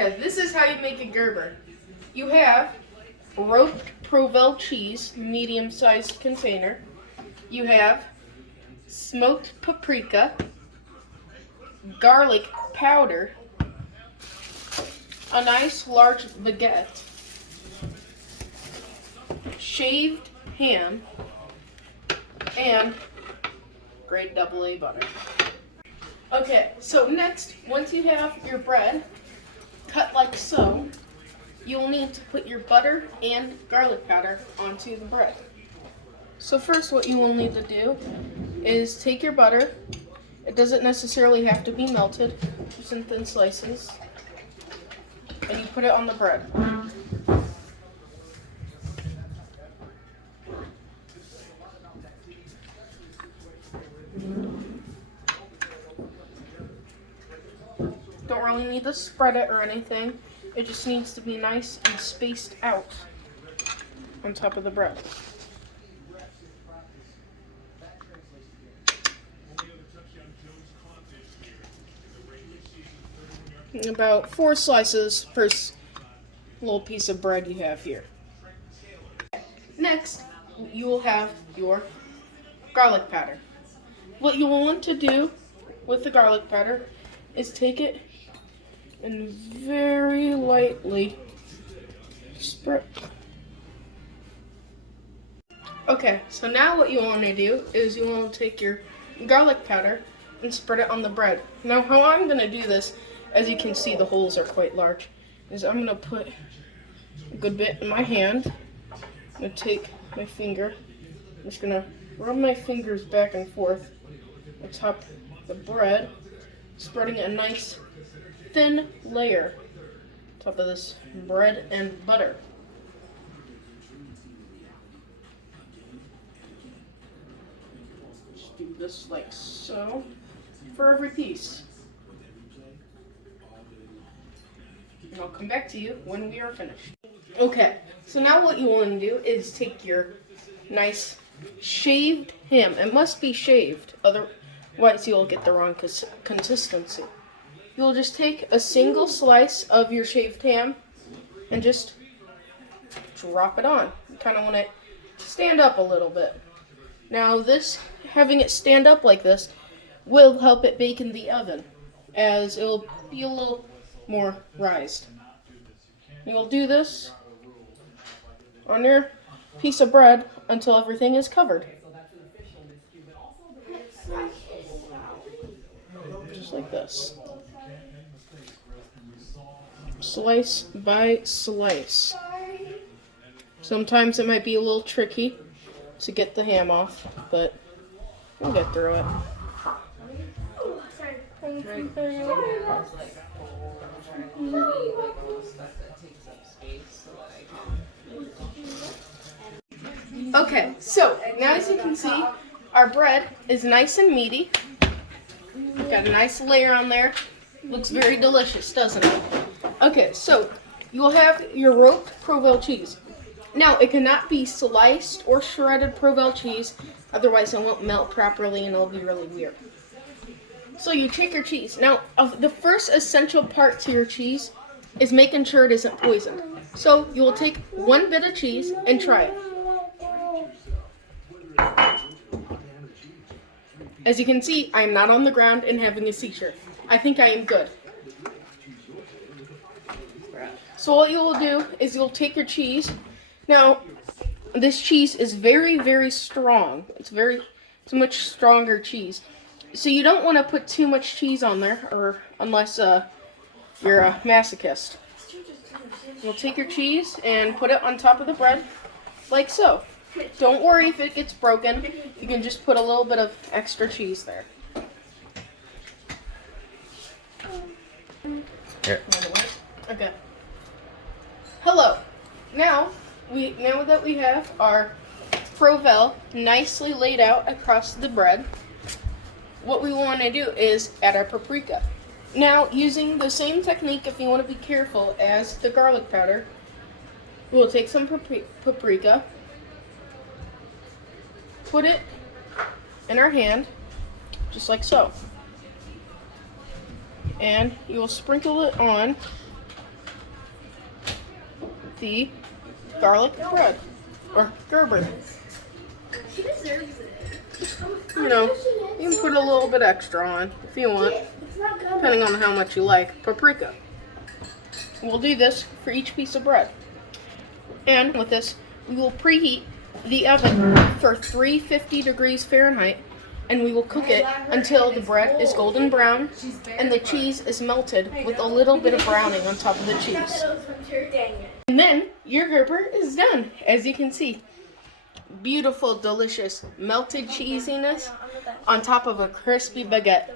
Okay, this is how you make a Gerber. You have roast Provel cheese, medium-sized container. You have smoked paprika, garlic powder, a nice large baguette, shaved ham, and grade AA butter. Okay, so next, once you have your bread cut like so, you'll need to put your butter and garlic powder onto the bread. So first what you will need to do is take your butter. It doesn't necessarily have to be melted, just in thin slices, and you put it on the bread. Don't really need to spread it or anything. It just needs to be nice and spaced out on top of the bread. About 4 slices per little piece of bread you have here. Next, you will have your garlic powder. What you will want to do with the garlic powder is take it and very lightly spread. Okay, so now what you want to do is you want to take your garlic powder and spread it on the bread. Now how I'm going to do this, as you can see the holes are quite large, is I'm going to put a good bit in my hand. I'm going to take my finger, I'm just going to rub my fingers back and forth atop the bread, spreading a nice thin layer on top of this bread and butter. Just do this like so for every piece. And I'll come back to you when we are finished. Okay, so now what you want to do is take your nice shaved ham. It must be shaved, otherwise you'll get the wrong consistency. You'll just take a single slice of your shaved ham and just drop it on. You kind of want it to stand up a little bit. Now this, having it stand up like this, will help it bake in the oven, as it'll be a little more raised. You'll do this on your piece of bread until everything is covered. Just like this. Slice by slice. Sometimes it might be a little tricky to get the ham off, but we'll get through it. Okay, so now as you can see, our bread is nice and meaty. Got a nice layer on there. Looks very delicious, doesn't it? Okay, so you will have your roast Provel cheese. Now, it cannot be sliced or shredded Provel cheese, otherwise it won't melt properly and it'll be really weird. So you take your cheese. Now, the first essential part to your cheese is making sure it isn't poisoned. So you will take one bit of cheese and try it. As you can see, I am not on the ground and having a seizure. I think I am good. So what you will do is you'll take your cheese. Now, this cheese is very, very strong. It's a much stronger cheese. So you don't want to put too much cheese on there, or unless you're a masochist. You'll take your cheese and put it on top of the bread, like so. Don't worry if it gets broken. You can just put a little bit of extra cheese there. Yeah. Okay. Hello. Now that we have our Provel nicely laid out across the bread, what we want to do is add our paprika. Now, using the same technique, if you want to be careful, as the garlic powder, we'll take some paprika, put it in our hand, just like so. And you will sprinkle it on the garlic bread, or Gerber. She deserves it. You know, you can put a little bit extra on if you want, depending on how much you like paprika. We'll do this for each piece of bread. And with this, we will preheat the oven for 350 degrees Fahrenheit, and we will cook it until the bread is golden brown and the cheese is melted with a little bit of browning on top of the cheese. And then your Gerber is done, as you can see. Beautiful, delicious, melted cheesiness on top of a crispy baguette.